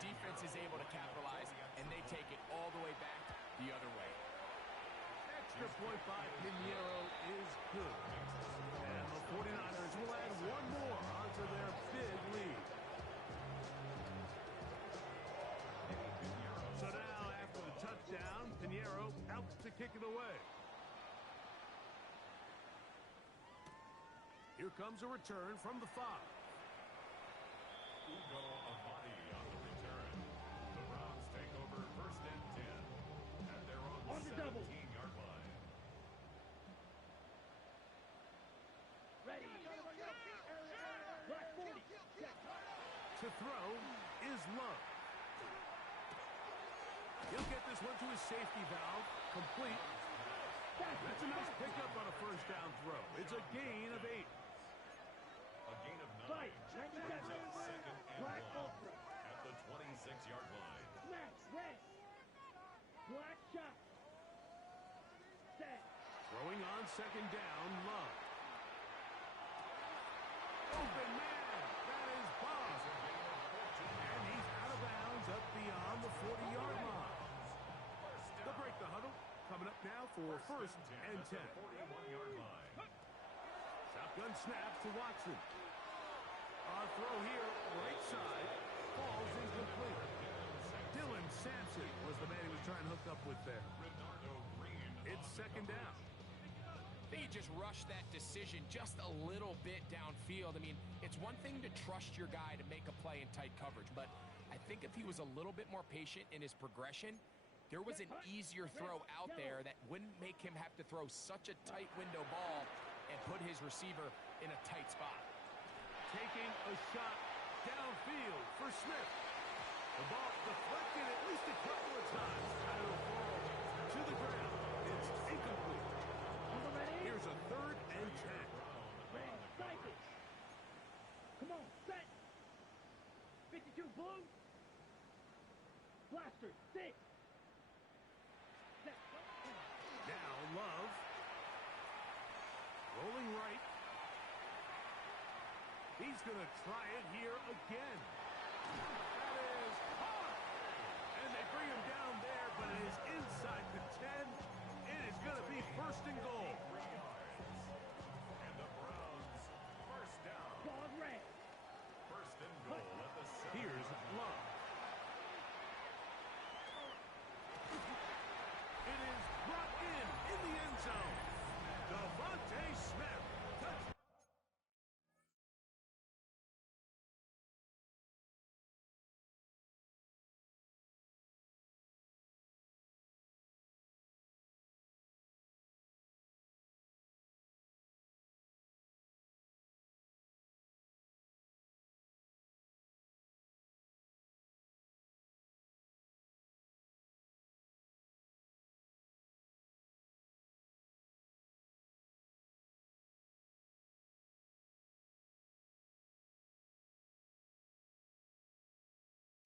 defense is able to capitalize, and they take it all the way back the other way. Extra point by Pinheiro is good. And the 49ers will add one more onto their big lead. So now, after the touchdown, Pinheiro out to kick it away. Here comes a return from the 5. Ugo Amadi on the return. The Browns take over first and 10. And they're on the 17-yard line. Ready. Black 40. To throw is Love. He'll get this one to his safety valve. Complete. That's a nice pickup on a first down throw. It's a gain of 8. A gain of 9. Fight. Second and Black 1 Ultra. at the 26-yard line. Max red. Black shot. Set. Throwing on second down, Love. Open man. That is Bob. And he's out of bounds up beyond the 40-yard line. They'll break the huddle. Coming up now for first and 10. 41-yard line. Shotgun snap to Watson. A throw here, right side, falls incomplete. Dylan Sampson was the man he was trying to hook up with there. It's second down. I think you just rushed that decision just a little bit downfield. I mean, it's one thing to trust your guy to make a play in tight coverage, but I think if he was a little bit more patient in his progression, there was an easier throw out there that wouldn't make him have to throw such a tight window ball and put his receiver in a tight spot. Taking a shot downfield for Smith. The ball deflected at least a couple of times. And it'll fall to the ground. It's incomplete. Here's a third and 10. Ready. Come on, set. 52 blue. Blaster, 6. Set. Now Love. Rolling right. He's going to try it here again. That is hard. And they bring him down there, but it is inside the 10. It is going to be first and goal. And the Browns first down. Ball red. First and goal at the 7. Here's Love. It is brought in the end zone. Devontae Smith.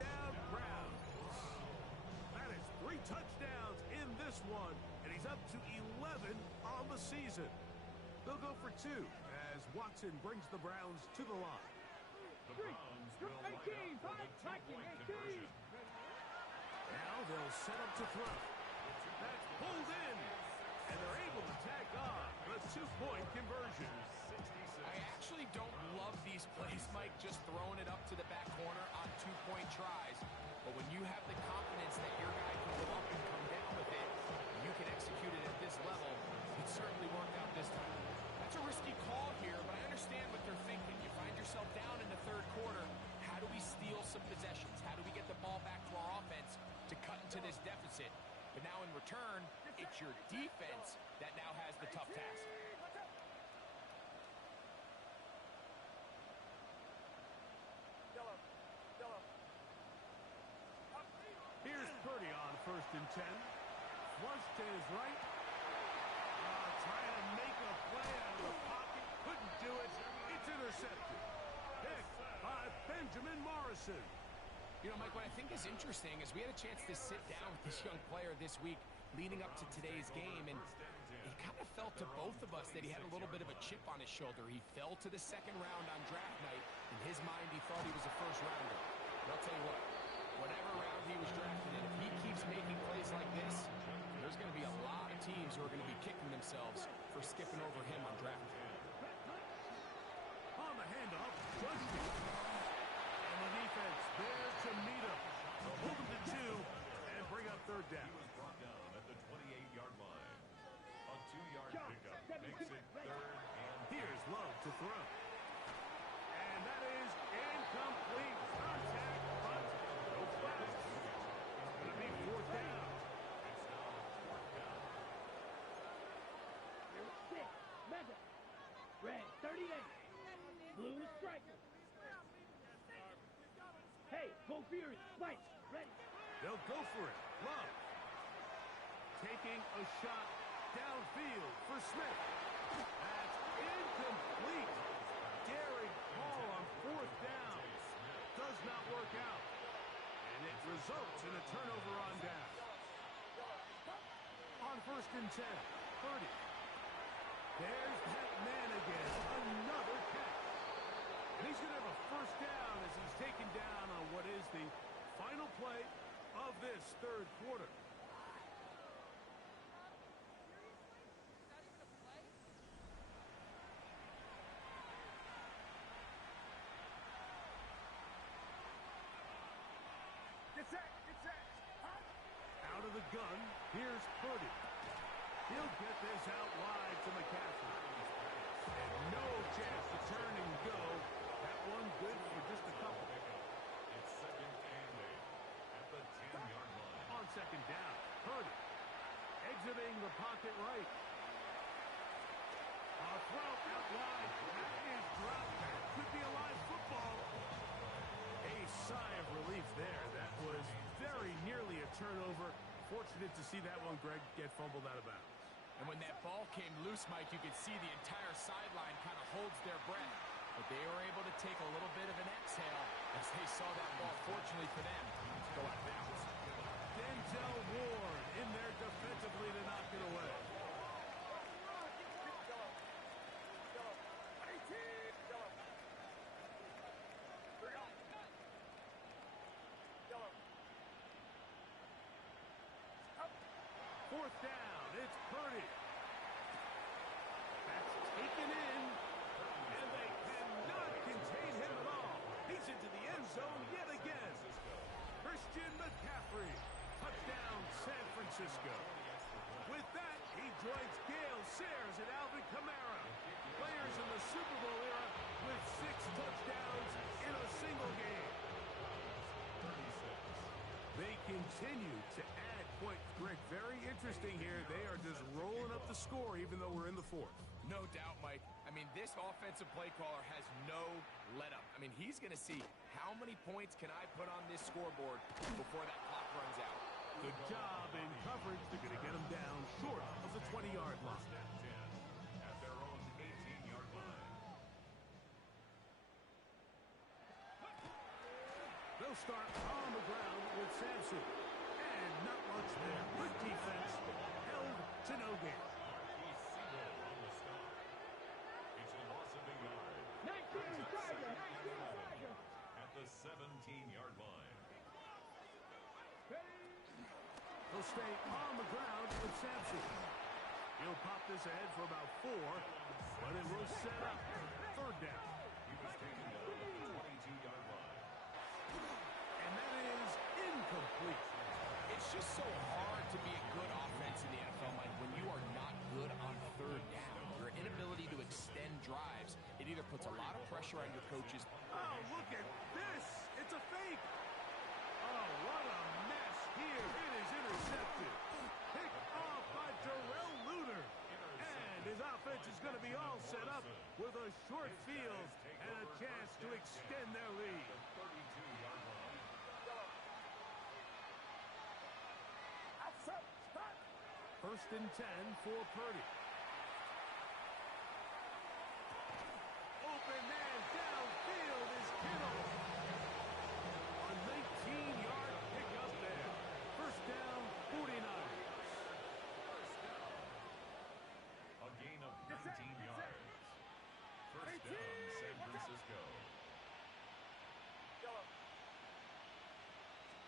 Touchdown. Browns. That is 3 touchdowns in this one, and he's up to 11 on the season. They'll go for 2 as Watson brings the Browns to the line. The Browns will line up for the 2-point conversion. Now they'll set up to throw. That's pulled in, and they're able to tack on the 2-point conversion. I actually don't love these plays, Mike, just throwing it up to the back corner on 2-point tries. But when you have the confidence that your guy can go up and come down with it, and you can execute it at this level, it certainly worked out this time. That's a risky call here, but I understand what they're thinking. You find yourself down in the third quarter. How do we steal some possessions? How do we get the ball back to our offense to cut into this deficit? But now in return, it's your defense that now has the tough task. Here's Purdy on first and 10. Flush to his right. Trying to make a play out of the pocket. Couldn't do it. It's intercepted. Picked by Benjamin Morrison. You know, Mike, what I think is interesting is we had a chance to sit down with this young player this week leading up to today's game, and it kind of felt to both of us that he had a little bit of a chip on his shoulder. He fell to the second round on draft night. In his mind, he thought he was a first rounder. But I'll tell you what skipping over him on draft. On the handoff, punched it. And the defense there to meet him. So hold him to 2 and bring up third down. He was brought down at the 28-yard line. A 2-yard pickup makes it 3rd and 10. Here's Love to throw. And that is incomplete. Contact, but no flags. It's going to be 4th down. It's now 4th down. Six. Mega. Red 38. Blue striker. Hey, go Fury. Spike. Ready. They'll go for it. Love. Taking a shot downfield for Smith. That's incomplete. Daring call on 4th down. Does not work out. And it results in a turnover on down. On 1st and 10. 30. There's that man again. Another catch. He's going to have a 1st down as he's taken down on what is the final play of this 3rd quarter. Out of the gun, here's Purdy. He'll get this out wide to McCaffrey. And no chance to turn and go. That one good for just a couple. It's 2nd and 8 at the 10-yard line. On 2nd down, Purdy exiting the pocket right. A throw out wide. That is dropped. That could be a live football. A sigh of relief there. That was very nearly a turnover. Fortunate to see that one, Greg, get fumbled out of bounds. And when that ball came loose, Mike, you could see the entire sideline kind of holds their breath. But they were able to take a little bit of an exhale as they saw that ball, fortunately for them, go out of bounds. Denzel Ward in there defensively to knock it away. Fourth down, it's Purdy. That's taken in, and they cannot contain him at all. He's into the end zone yet again. Christian McCaffrey, touchdown San Francisco. With that, he joins Gale Sayers and Alvin Kamara, players in the Super Bowl era with 6 touchdowns in a single game. 36. They continue to add points. Greg, very interesting here. They are just rolling up the score even though we're in the 4th. No doubt, Mike. I mean, this offensive play caller has no let-up. I mean, he's going to see how many points can I put on this scoreboard before that clock runs out. Good job in coverage. They're going to get him down short of the 20-yard line. 1st and 10 at their own 18-yard line. They'll start on the ground with Sampson. And not much there. Good defense. Held to no gain. Marquis Siegel on the stop. It's a loss of a yard. 19 Tiger. 19 Tiger. At the 17-yard line. They'll stay on the ground with Sampson. He'll pop this ahead for about 4, but it will set up 3rd down. He was taken down at the 22-yard line. And that is incomplete. It's just so hard to be a good offense in the NFL, Mike, when you are not good on 3rd down. Your inability to extend drives, it either puts a lot of pressure on your coaches. Oh, look at this. It's a fake. Oh, what a mess here. It is intercepted. Picked off by Darrell Luter. And his offense is going to be all set up with a short field and a chance to extend their lead. 32-yard line. 1st and 10 for Purdy. Open man downfield is Kittle. A 19-yard pickup there. 1st down, 49ers. A gain of 19 yards. 1st down, San Francisco.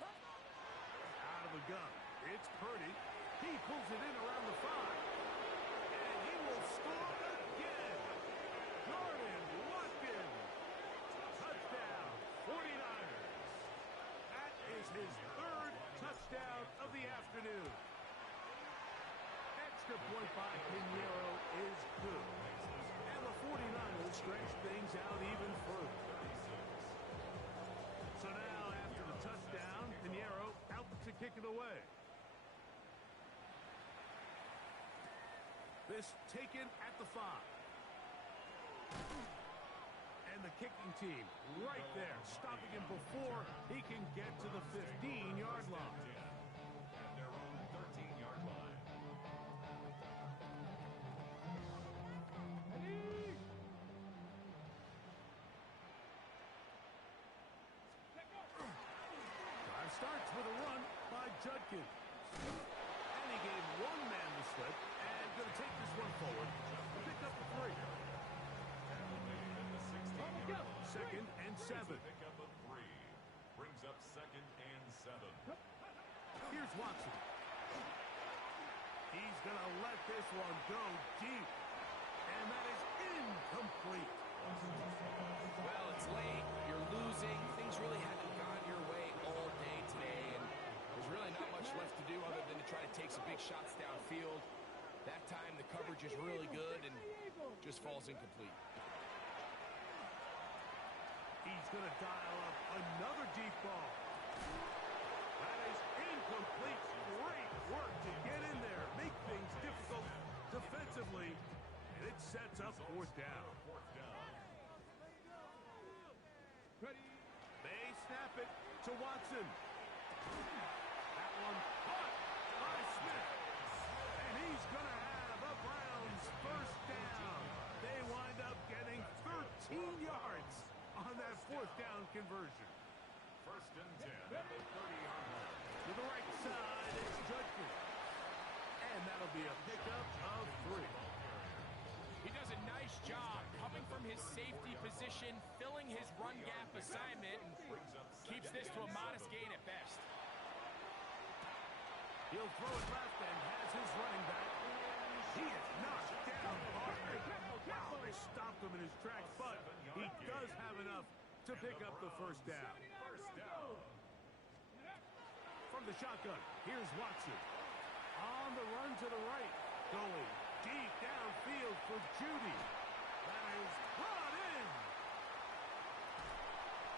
Out of the gun, it's Purdy. He pulls it in around the 5. And he will score again. Jordan Watkins. Touchdown, 49ers. That is his third touchdown of the afternoon. Extra point by Pinheiro is good. And the 49ers stretch things out even further. So now, after the touchdown, Pinheiro out to kick it away. This taken at the 5. And the kicking team right there, stopping him before he can get to the 15-yard line. At their own 13-yard line. Drive starts with a run by Judkins. And he gave one man the slip and going to take this one forward. Pick up the 3. Second and 7. Pick up a 3. Brings up second and 7. Here's Watson. He's going to let this one go deep. And that is incomplete. Well, it's late. You're losing. Things really haven't gone your way all day today, and there's really not much left to do other than to try to take some big shots downfield. That time, the coverage is really good and just falls incomplete. He's going to dial up another deep ball. That is incomplete. Great work to get in there. Make things difficult defensively. And it sets up 4th down. They snap it to Watson. That one caught by Smith. And he's going to have a Browns 1st down. They wind up getting 13 yards on that 4th down conversion. 1st and 10 at the 30-yard line. To the right side, it's Judkins. And that'll be a pickup of 3. He does a nice job coming from his safety position, filling his run gap assignment, and keeps this to a modest gain at best. He'll throw it left and has his running back. He is knocked down hard. Wow, they stopped him in his tracks, but he does have enough to pick up the 1st down. From the shotgun, here's Watson. On the run to the right, going deep downfield for Judy. That is brought in.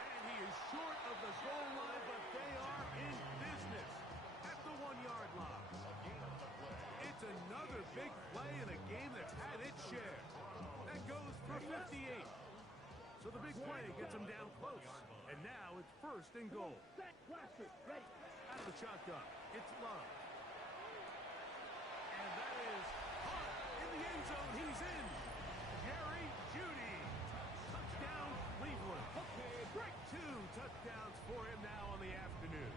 And he is short of the goal line, but they are in business at the 1-yard line. It's another big play in a game that's had its share. That goes for 58. So the big play gets him down close. And now it's 1st and goal. Ready. Out of the shotgun, it's Love. And that is caught in the end zone. He's in. Jerry Judy. Touchdown, Cleveland. Okay, break. 2 touchdowns for him now on the afternoon.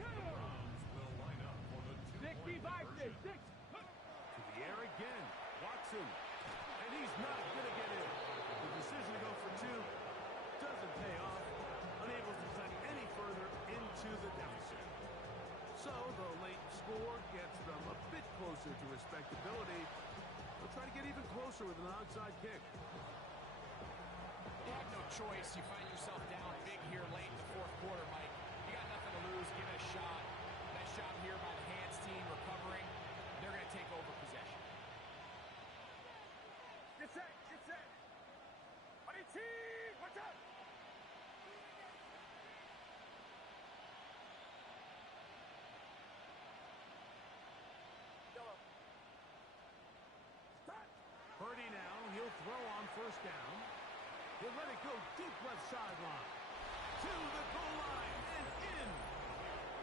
Browns will line up for the 2-point 65, conversion. 6. To the air again. Watson. And he's not going to get in. The decision to go for 2 doesn't pay off. Unable to cut any further into the deficit. So the late score gets them a bit closer to respectability. They'll try to get even closer with an onside kick. You have no choice. You find yourself down big here late in the 4th quarter, Mike. You got nothing to lose. Give it a shot. Nice job here by the hands team recovering. They're going to take over possession. Get set. Team, watch out. Purdy now, he'll throw on 1st down. He'll let it go deep left sideline. To the goal line and in.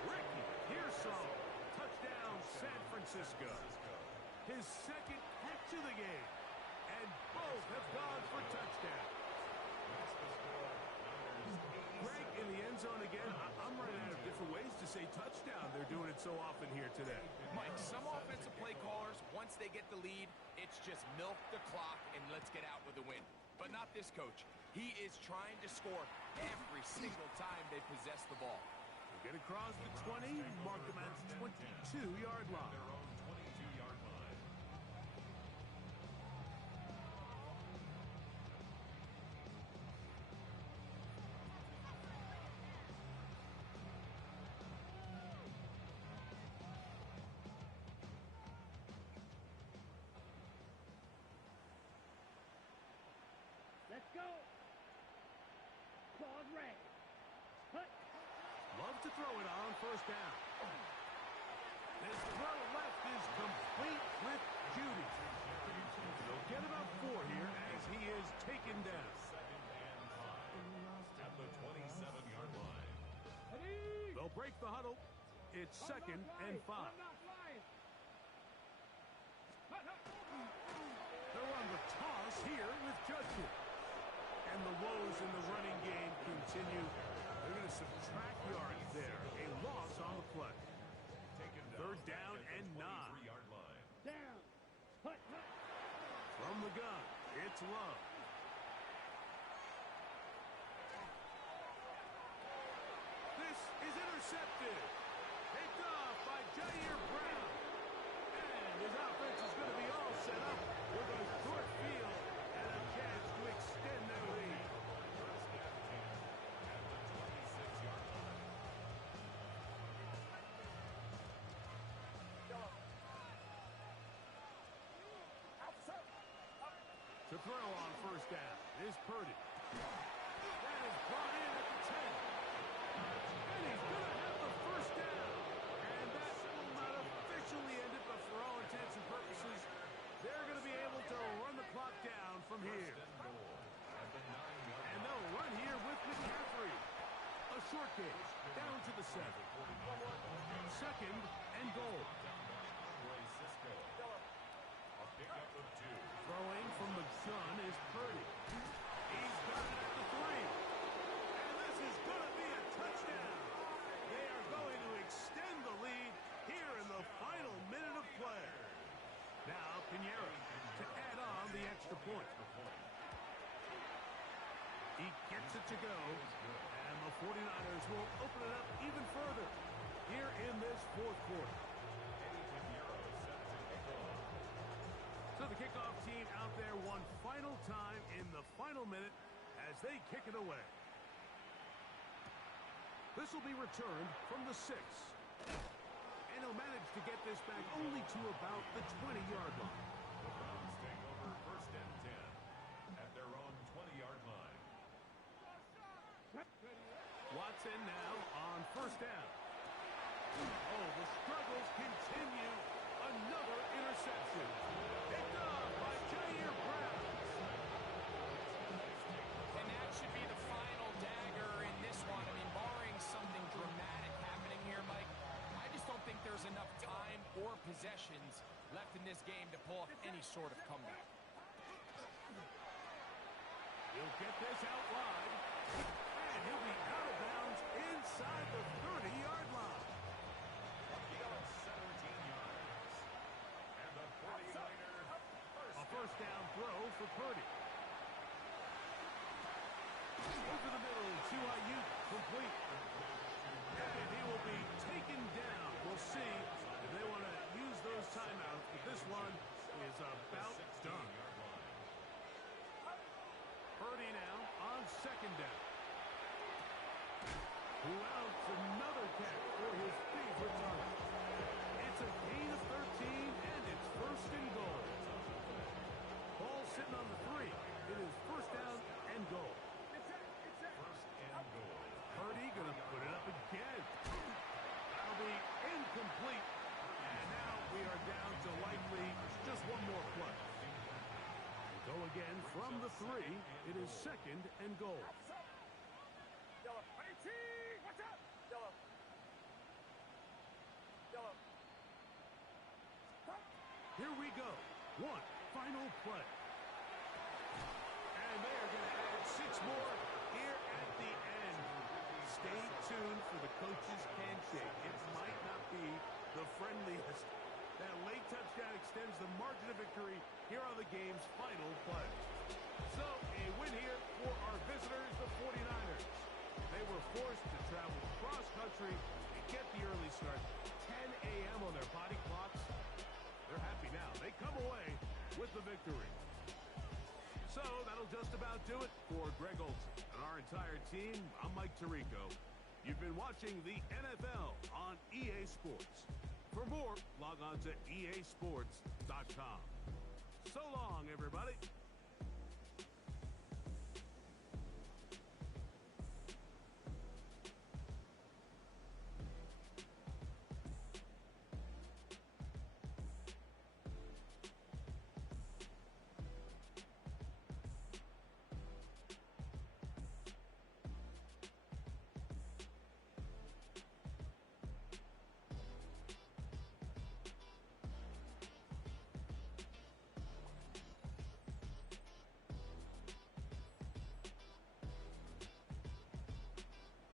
Ricky Pearsall. Touchdown, San Francisco. His 2nd catch of the game. And both have gone for touchdowns. Greg in the end zone again. I'm running out of different ways to say touchdown. They're doing it so often here today. Mike, some offensive play callers, once they get the lead, it's just milk the clock and let's get out with a win. But not this coach. He is trying to score every single time they possess the ball. They get across the 20, mark them at 22-yard line. Their own 22-yard line. throw it on first down. This throw left is complete with Judy. They'll get about 4 here as he is taken down. At the 27-yard line. They'll break the huddle. It's 2nd and 5. They'll run the toss here with Judkins. And the woes in the running game continue. They're going to subtract yards there. A loss on the play. Taken 3rd down and 9. 23-yard line. Down. Hut, hut. From the gun, it's Love. This is intercepted. Picked off by Jair Brown. And his offense is going to be all set up with a short field and a chance to extend their lead. First and 10 at the 26-yard line. To throw on first down is Purdy. That is brought in at the 10. And he's going to have the first down. And that will not officially end it, but for all intents and purposes, they're going to be able to run the clock down from here. And they'll run here with McCaffrey. A short game, down to the 7. 2nd and goal. A pickup of 2. Throwing from the gun is Purdy. He's got it at the 3. And this is going to be a touchdown. They are going to extend the lead here in the final minute of play. Now Pinheiro to add on the extra point. He gets it to go. And the 49ers will open it up even further here in this 4th quarter. So the kickoff team out there one final time in the final minute as they kick it away. This will be returned from the 6. And he'll manage to get this back only to about the 20-yard line. The Browns take over first and 10 at their own 20-yard line. Watson now on first down. Oh, the struggles continue. Another interception. Picked off by Jair Brown. And that should be the final dagger in this one. I mean, barring something dramatic happening here, Mike, I just don't think there's enough time or possessions left in this game to pull off any sort of comeback. He'll get this out wide. And he'll be out of bounds inside the 30-yard line. 17 yards. And the 49ers A first down throw for Purdy. Over the middle to Ayuk, complete. And he will be taken down. We'll see if they want to use those timeouts, but this one is about done. Purdy now on second down. Who outs another catch for his favorite target. It's a gain of 13, and it's first and goal. Ball sitting on the 3. It is first down and goal. first and goal. Purdy going to put it up again. That'll be incomplete. And now we are down to likely just one more play. Go again from the 3. It is second and goal. Here we go. One final play. And they are going to add 6 more here at the end. Stay tuned for the coach's handshake. It might not be the friendliest. That late touchdown extends the margin of victory here on the game's final play. So, a win here for our visitors, the 49ers. They were forced to travel cross-country and get the early start. 10 a.m. on their body clocks. They're happy now. They come away with the victory. So, that'll just about do it for Greg Olsen and our entire team. I'm Mike Tirico. You've been watching the NFL on EA Sports. For more, log on to easports.com. So long, everybody.